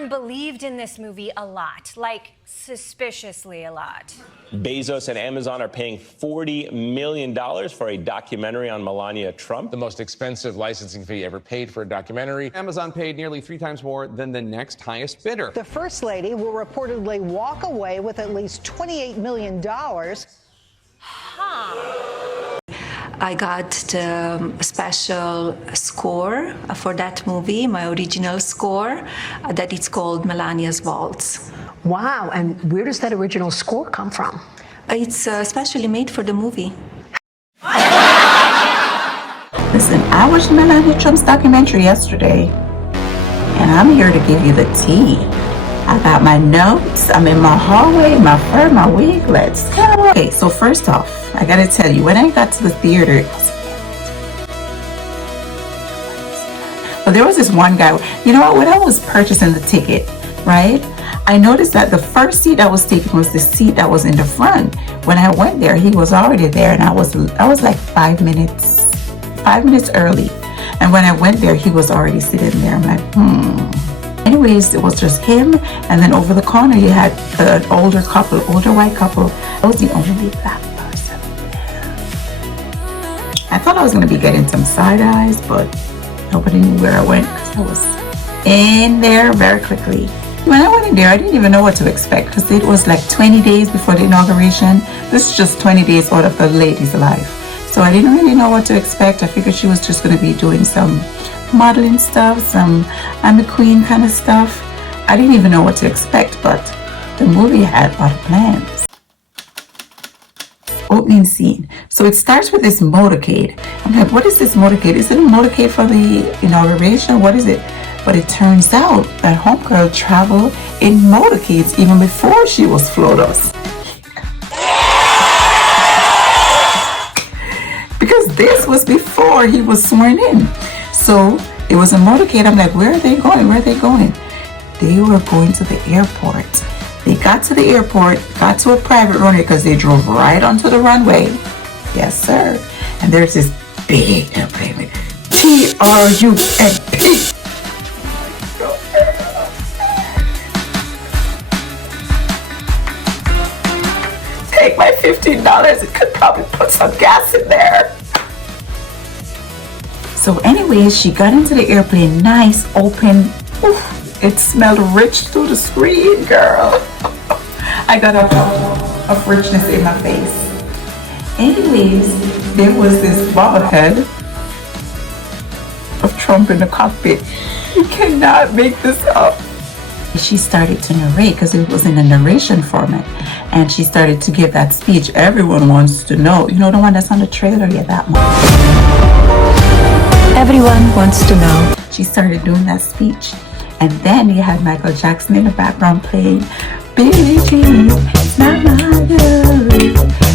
Amazon believed in this movie a lot, like suspiciously a lot. Bezos and Amazon are paying $40 million for a documentary on Melania Trump. The most expensive licensing fee ever paid for a documentary. Amazon paid nearly 3 times more than the next highest bidder. The First Lady will reportedly walk away with at least $28 million. I got the special score for that movie, my original score, that it's called Melania's Waltz. Wow, and where does that original score come from? It's specially made for the movie. Listen, I watched Melania Trump's documentary yesterday, and I'm here to give you the tea. I got my notes, I'm in my hallway, my fur, my wig, let's go. Okay, so first off, I gotta tell you, when I got to the theater, well, there was this one guy, you know what, when I was purchasing the ticket, right, I noticed that the first seat I was taking was the seat that was in the front. When I went there, he was already there, and I was like 5 minutes early. And when I went there, he was already sitting there. I'm like, Anyways, it was just him, and then over the corner you had an older white couple. I was the only black person there. I thought I was going to be getting some side eyes, but nobody knew where I went because I was in there very quickly. When I went in there, I didn't even know what to expect because it was like 20 days before the inauguration. This is just 20 days out of the lady's life. So I didn't really know what to expect. I figured she was just going to be doing some modeling stuff, some I'm a queen kind of stuff. I didn't even know what to expect, but the movie had a lot of plans. Opening scene. So it starts with this motorcade. I'm like, what is this motorcade? Is it a motorcade for the inauguration? What is it? But it turns out that homegirl traveled in motorcades even before she was FLOTUS. Because this was before he was sworn in. So it was a motorcade. I'm like, where are they going? Where are they going? They were going to the airport. They got to the airport, got to a private runway because they drove right onto the runway. Yes, sir. And there's this big airplane with TRUMP. Take my $15. It could probably put some gas in there. So anyways, she got into the airplane, nice, open. Oof, it smelled rich through the screen, girl. I got a puff of richness in my face. Anyways, there was this bobblehead of Trump in the cockpit. You cannot make this up. She started to narrate because it was in a narration format. And she started to give that speech. Everyone wants to know. You know the one that's on the trailer? Yeah, that one. Everyone wants to know. She started doing that speech. And then you had Michael Jackson in the background playing Billie Jean, it's not my love.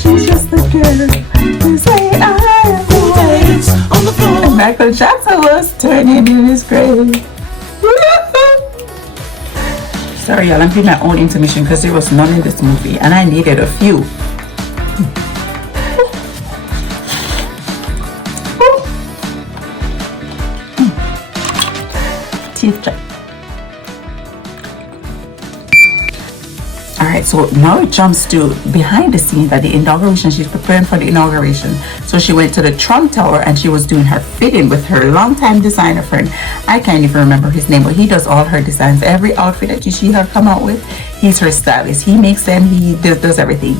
She's just the girl who say I am the one. And Michael Jackson was turning in his grave. Sorry, y'all, I'm doing my own intermission because there was none in this movie and I needed a few. Teeth check. Alright, so now it jumps to behind the scenes at the inauguration. She's preparing for the inauguration. So she went to the Trump Tower and she was doing her fitting with her longtime designer friend. I can't even remember his name, but he does all her designs. Every outfit that you see her come out with, he's her stylist. He makes them, he does everything.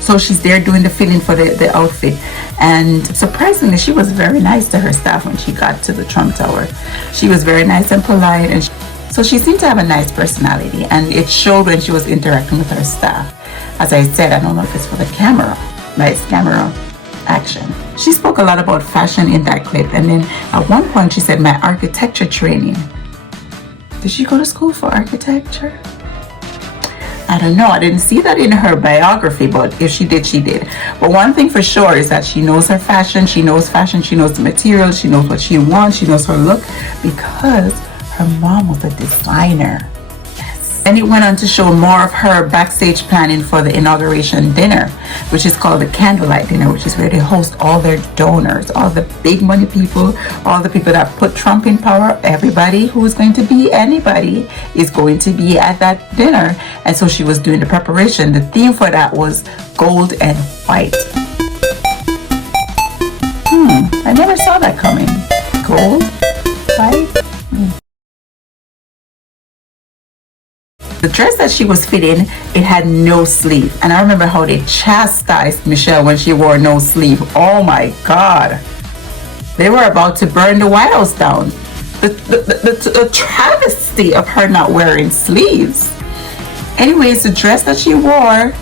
So she's there doing the fitting for the outfit. And surprisingly, she was very nice to her staff when she got to the Trump Tower. She was very nice and polite, and so she seemed to have a nice personality, and it showed when she was interacting with her staff. As I said, I don't know if it's for the camera, nice camera action. She spoke a lot about fashion in that clip, and then at one point she said, my architecture training. Did she go to school for architecture? I don't know. I didn't see that in her biography, but if she did, she did. But one thing for sure is that she knows her fashion, she knows the materials, she knows what she wants, she knows her look, because her mom was a designer. Yes. And it went on to show more of her backstage planning for the inauguration dinner, which is called the candlelight dinner, which is where they host all their donors, all the big money people, all the people that put Trump in power. Everybody who is going to be anybody is going to be at that dinner. And so she was doing the preparation. The theme for that was gold and white. I never saw that coming. Gold, white. The dress that she was fitting, it had no sleeve. And I remember how they chastised Michelle when she wore no sleeve. Oh my God. They were about to burn the White House down. The travesty of her not wearing sleeves. Anyways, the dress that she wore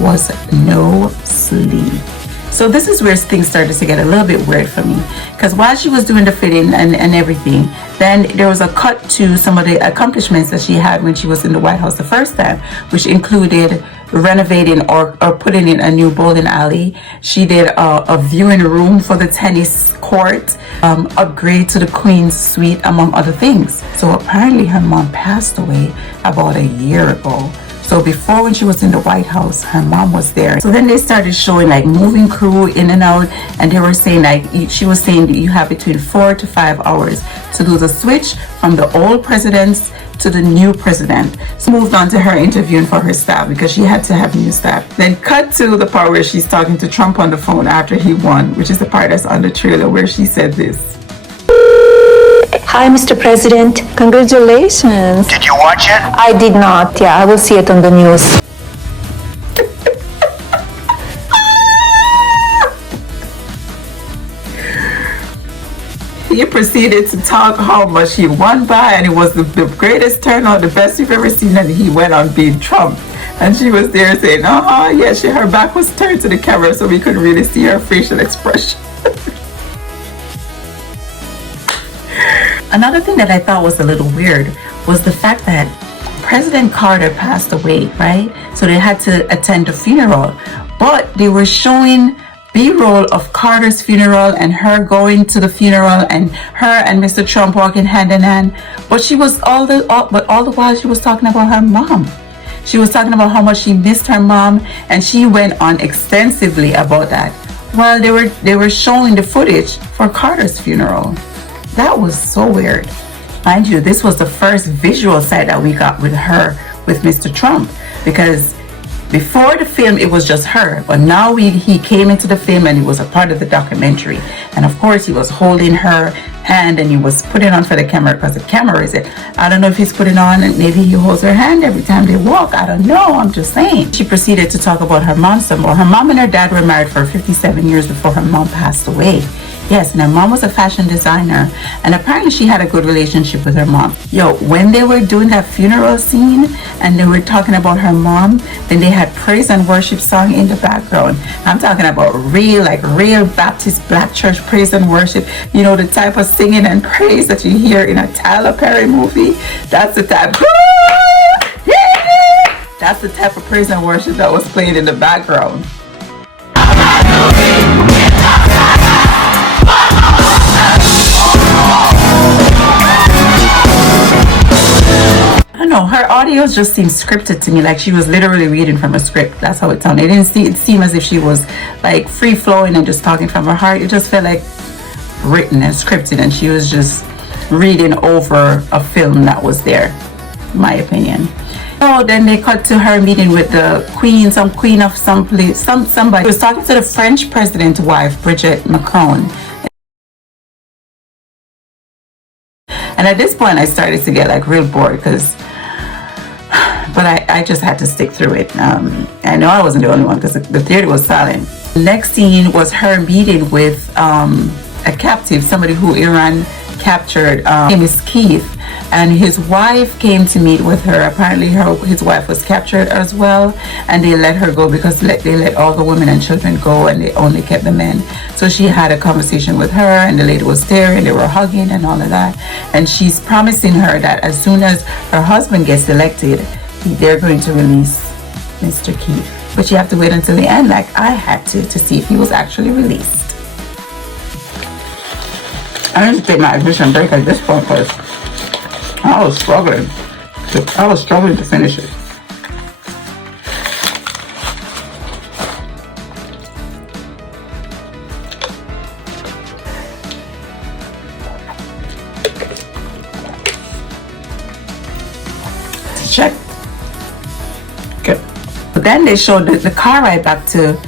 was no sleeve. So this is where things started to get a little bit weird for me, because while she was doing the fitting and everything, then there was a cut to some of the accomplishments that she had when she was in the White House the first time, which included renovating or putting in a new bowling alley. She did a viewing room for the tennis court, upgrade to the Queen's suite, among other things. So apparently her mom passed away about a year ago. So before, when she was in the White House, her mom was there. So then they started showing like moving crew in and out, and they were saying like, she was saying that you have between 4 to 5 hours to do the switch from the old presidents to the new president. So moved on to her interviewing for her staff, because she had to have new staff. Then cut to the part where she's talking to Trump on the phone after he won, which is the part that's on the trailer, where she said this. Hi, Mr. President. Congratulations. Did you watch it? I did not. Yeah, I will see it on the news. He proceeded to talk how much he won by, and it was the greatest turnout, the best you've ever seen, and he went on being Trump. And she was there saying, yeah, her back was turned to the camera, so we couldn't really see her facial expression. Another thing that I thought was a little weird was the fact that President Carter passed away, right? So they had to attend the funeral, but they were showing B-roll of Carter's funeral and her going to the funeral and her and Mr. Trump walking hand in hand. But she was all the while she was talking about her mom. She was talking about how much she missed her mom, and she went on extensively about that while they were showing the footage for Carter's funeral. That was so weird. Mind you, this was the first visual side that we got with her, with Mr. Trump, because before the film it was just her, but now he came into the film and he was a part of the documentary, and of course he was holding her hand and he was putting on for the camera, because the camera is it. I don't know if he's putting on and maybe he holds her hand every time they walk. I don't know, I'm just saying. She proceeded to talk about her mom some more. Her mom and her dad were married for 57 years before her mom passed away. Yes, and her mom was a fashion designer, and apparently she had a good relationship with her mom. Yo, when they were doing that funeral scene and they were talking about her mom, then they had praise and worship song in the background. I'm talking about real Baptist Black church praise and worship. You know, the type of singing and praise that you hear in a Tyler Perry movie. That's the type. That's the type of praise and worship that was playing in the background. I don't know, her audios just seemed scripted to me, like she was literally reading from a script. That's how it sounded. It didn't seem as if she was like free flowing and just talking from her heart. It just felt like written and scripted, and she was just reading over a film that was there, in my opinion. So then they cut to her meeting with the queen, some queen of some place, somebody. She was talking to the French president's wife, Brigitte Macron. And at this point I started to get like real bored, but I just had to stick through it. I know I wasn't the only one, because the theater was silent. The next scene was her meeting with a captive, somebody who Iran captured. His name is Keith, and his wife came to meet with her. Apparently his wife was captured as well, and they let her go because they let all the women and children go, and they only kept the men. So she had a conversation with her, and the lady was there, and they were hugging and all of that, and she's promising her that as soon as her husband gets elected, they're going to release Mr. Keith. But you have to wait until the end, like I had to see if he was actually released. I didn't take my admission break at this point because I was struggling. I was struggling to finish it. Check. Good. But then they showed the car ride back to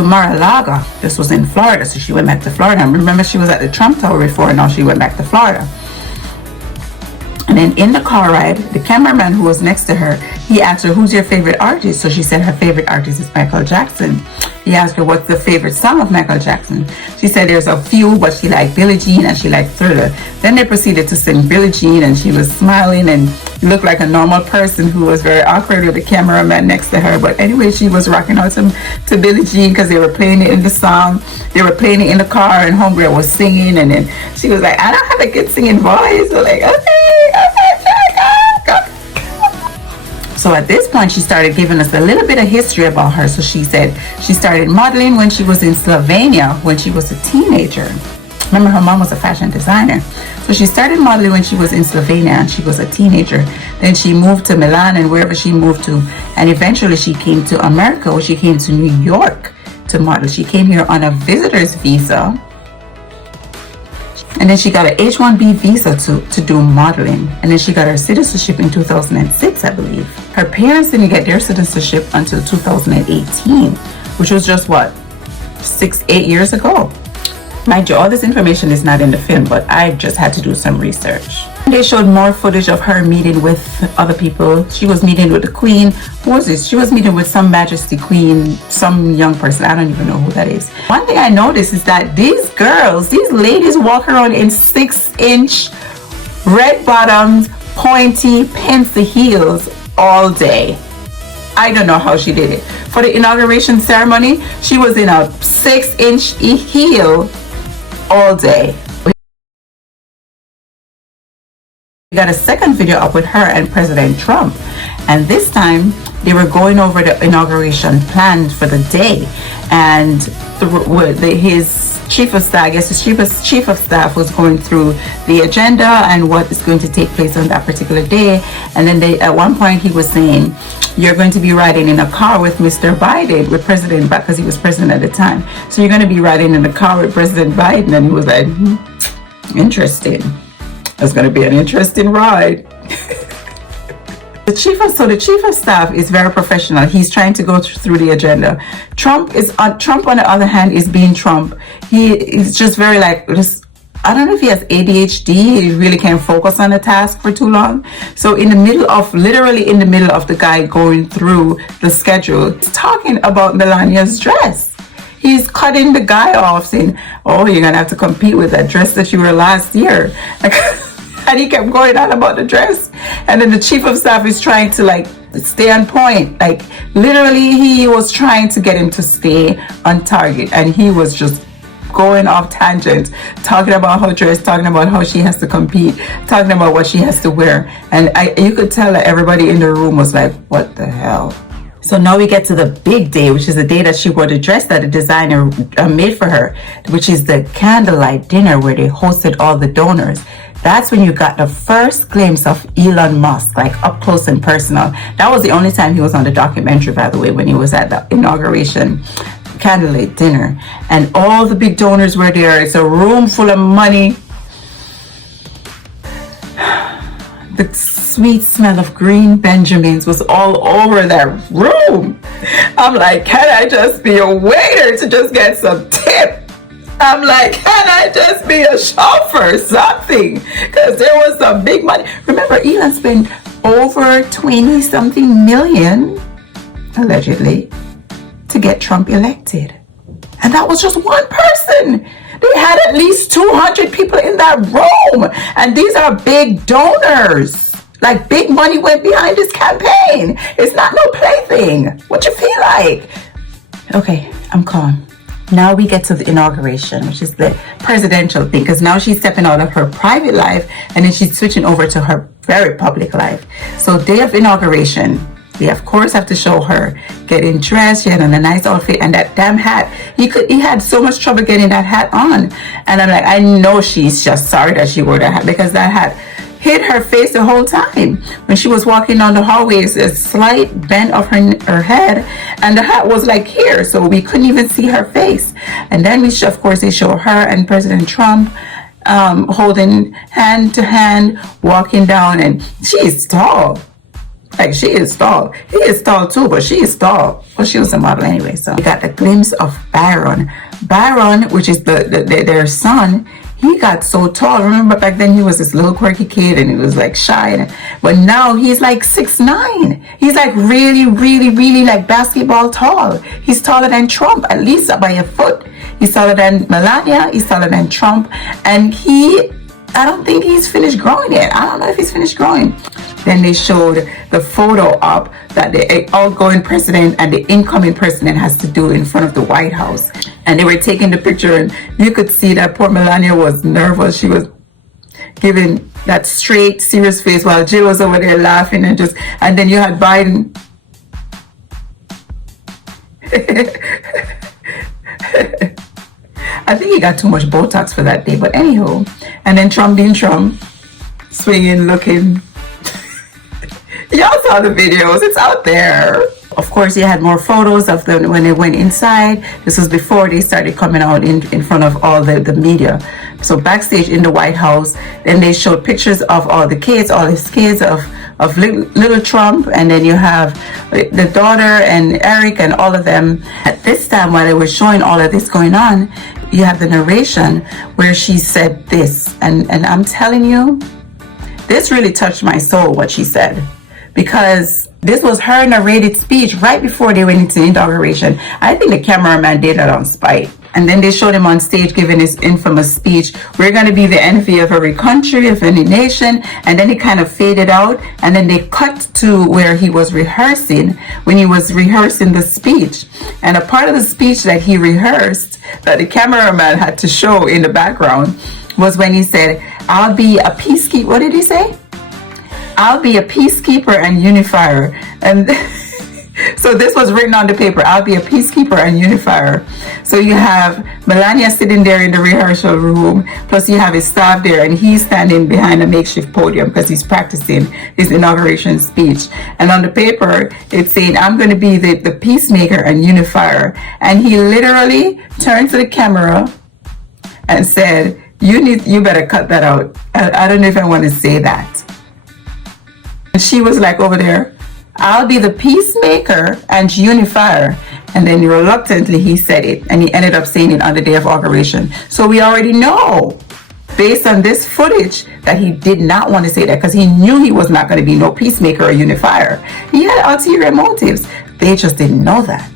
Mar-a-Lago. This was in Florida, so she went back to Florida. And remember, she was at the Trump Tower before, and now she went back to Florida. And then in the car ride, the cameraman who was next to her, he asked her, who's your favorite artist? So she said her favorite artist is Michael Jackson. He asked her, what's the favorite song of Michael Jackson? She said there's a few, but she liked Billie Jean and she liked Thriller. Then they proceeded to sing Billie Jean, and she was smiling and looked like a normal person who was very awkward with the cameraman next to her. But anyway, she was rocking out to Billie Jean because they were playing it in the song. They were playing it in the car, and homegirl was singing, and then she was like, I don't have a good singing voice. So like, okay, go. So at this point, she started giving us a little bit of history about her. So she said she started modeling when she was in Slovenia when she was a teenager. Remember, her mom was a fashion designer. So she started modeling when she was in Slovenia and she was a teenager. Then she moved to Milan and wherever she moved to. And eventually she came to America, or she came to New York to model. She came here on a visitor's visa. And then she got an H-1B visa to do modeling. And then she got her citizenship in 2006, I believe. Her parents didn't get their citizenship until 2018, which was just what, 8 years ago. Mind you, all this information is not in the film, but I just had to do some research. They showed more footage of her meeting with other people. She was meeting with the queen. Who was this? She was meeting with some majesty queen, some young person. I don't even know who that is. One thing I noticed is that these girls, these ladies walk around in 6-inch red bottoms, pointy, pencil heels all day. I don't know how she did it. For the inauguration ceremony, she was in a 6-inch heel all day. We got a second video up with her and President Trump, and this time they were going over the inauguration plan for the day, and his chief of staff, I guess his chief of staff was going through the agenda and what is going to take place on that particular day. And then at one point he was saying, you're going to be riding in a car with Mr. Biden, with President Biden, because he was president at the time. So you're going to be riding in a car with President Biden. And he was like, interesting. It's going to be an interesting ride. The chief of staff is very professional. He's trying to go through the agenda. Trump, on the other hand, is being Trump. He is just very like, I don't know if he has ADHD. He really can't focus on a task for too long. So literally in the middle of the guy going through the schedule, he's talking about Melania's dress. He's cutting the guy off, saying, oh, you're going to have to compete with that dress that you wore last year. And he kept going on about the dress. And then the chief of staff is trying to stay on point. Literally, he was trying to get him to stay on target. And he was just going off tangents, talking about her dress, talking about how she has to compete, talking about what she has to wear. And you could tell that everybody in the room was like, what the hell? So now we get to the big day, which is the day that she wore the dress that a designer made for her, which is the candlelight dinner where they hosted all the donors. That's when you got the first glimpse of Elon Musk, up close and personal. That was the only time he was on the documentary, by the way, when he was at the inauguration candlelight dinner. And all the big donors were there. It's a room full of money. The sweet smell of green Benjamins was all over that room. I'm like, can I just be a waiter to just get some tip? I'm like, can I just be a chauffeur or something? Because there was some big money. Remember, Elon spent over 20-something million, allegedly, to get Trump elected. And that was just one person. They had at least 200 people in that room. And these are big donors. Big money went behind this campaign. It's not no plaything. What you feel like? Okay, I'm calm. Now we get to the inauguration, which is the presidential thing, because now she's stepping out of her private life and then she's switching over to her very public life. So day of inauguration, we of course have to show her getting dressed. She had on a nice outfit and that damn hat. He had so much trouble getting that hat on. And I'm like, I know she's just sorry that she wore that hat, because that hat hid her face the whole time. When she was walking down the hallway, it's a slight bend of her head, and the hat was like here, so we couldn't even see her face. And then of course, they show her and President Trump holding hand to hand, walking down, and she is tall. Like, she is tall. He is tall too, but she is tall. Well, she was a model anyway. So we got a glimpse of Byron. Byron, which is their son, he got so tall. Remember back then he was this little quirky kid and he was like shy. But now he's like 6'9". He's like really, really, really like basketball tall. He's taller than Trump, at least by a foot. He's taller than Melania. He's taller than Trump. And I don't think he's finished growing yet. I don't know if he's finished growing. Then they showed the photo up that the outgoing president and the incoming president has to do in front of the White House. And they were taking the picture, and you could see that poor Melania was nervous. She was giving that straight, serious face while Jill was over there laughing and then you had Biden. I think he got too much Botox for that day, but anywho. And then Trump being Trump, swinging, looking. Y'all saw the videos, it's out there. Of course, he had more photos of them when they went inside. This was before they started coming out in front of all the media. So backstage in the White House, then they showed pictures of all the kids, all his kids, of little Trump, and then you have the daughter and Eric and all of them. At this time, while they were showing all of this going on, you have the narration where she said this, and I'm telling you, this really touched my soul, what she said, because this was her narrated speech right before they went into the inauguration. I think the cameraman did that on spite. And then they showed him on stage giving his infamous speech, "We're going to be the envy of every country, of any nation." And then it kind of faded out. And then they cut to where he was rehearsing, when he was rehearsing the speech. And a part of the speech that he rehearsed, that the cameraman had to show in the background, was when he said, "I'll be a peacekeeper." What did he say? "I'll be a peacekeeper and unifier." And so this was written on the paper, "I'll be a peacekeeper and unifier." So you have Melania sitting there in the rehearsal room, plus you have his staff there, and he's standing behind a makeshift podium because he's practicing his inauguration speech. And on the paper, it's saying, "I'm going to be the peacemaker and unifier." And he literally turned to the camera and said, you better cut that out. I don't know if I want to say that. And she was like over there, "I'll be the peacemaker and unifier." And then reluctantly he said it, and he ended up saying it on the day of inauguration. So we already know, based on this footage, that he did not want to say that because he knew he was not going to be no peacemaker or unifier. He had ulterior motives. They just didn't know that.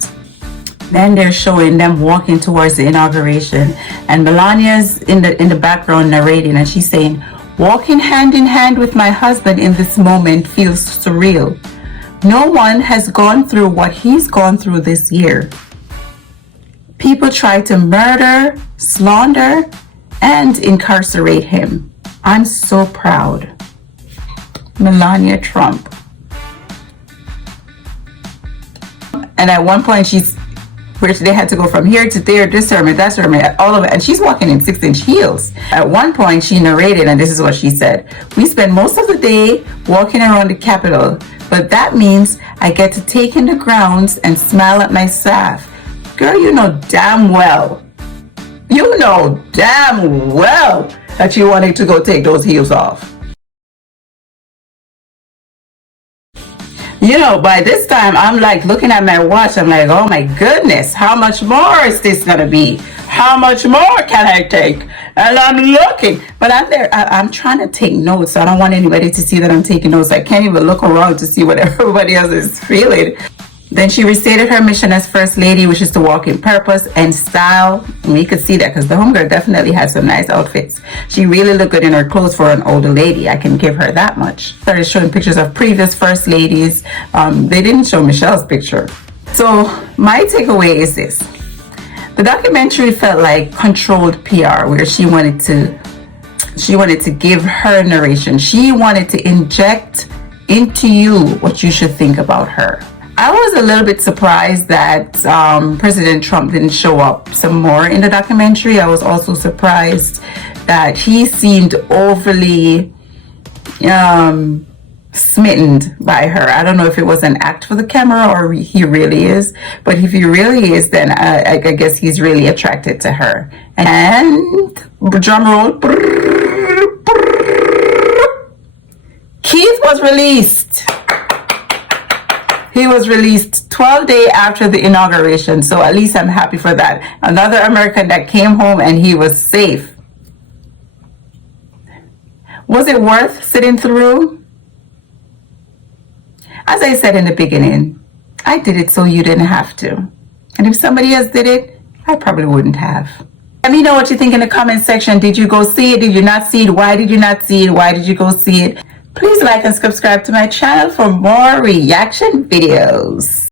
Then they're showing them walking towards the inauguration, and Melania's in the background narrating, and she's saying, "Walking hand in hand with my husband in this moment feels surreal. No one has gone through what he's gone through this year. People try to murder, slander, and incarcerate him. I'm so proud. Melania Trump." And at one point where they had to go from here to there, this sermon, that sermon, all of it. And she's walking in 6-inch heels. At one point she narrated, and this is what she said, "We spend most of the day walking around the Capitol, but that means I get to take in the grounds and smile at my staff." Girl, you know damn well that you wanted to go take those heels off. You know, by this time, I'm like looking at my watch. I'm like, oh my goodness, how much more is this going to be? How much more can I take? And I'm looking. But I'm there. I'm trying to take notes. So I don't want anybody to see that I'm taking notes. I can't even look around to see what everybody else is feeling. Then she restated her mission as First Lady, which is to walk in purpose and style. And we could see that because the homegirl definitely had some nice outfits. She really looked good in her clothes for an older lady. I can give her that much. Started showing pictures of previous First Ladies. They didn't show Michelle's picture. So my takeaway is this. The documentary felt like controlled PR, where she wanted to give her narration. She wanted to inject into you what you should think about her. I was a little bit surprised that President Trump didn't show up some more in the documentary. I was also surprised that he seemed overly smitten by her. I don't know if it was an act for the camera or he really is, but if he really is, then I guess he's really attracted to her. And drum roll, Keith was released. He was released 12 days after the inauguration, so at least I'm happy for that. Another American that came home and he was safe. Was it worth sitting through? As I said in the beginning, I did it so you didn't have to. And if somebody else did it, I probably wouldn't have. Let me know what you think in the comment section. Did you go see it? Did you not see it? Why did you not see it? Why did you go see it? Please like and subscribe to my channel for more reaction videos.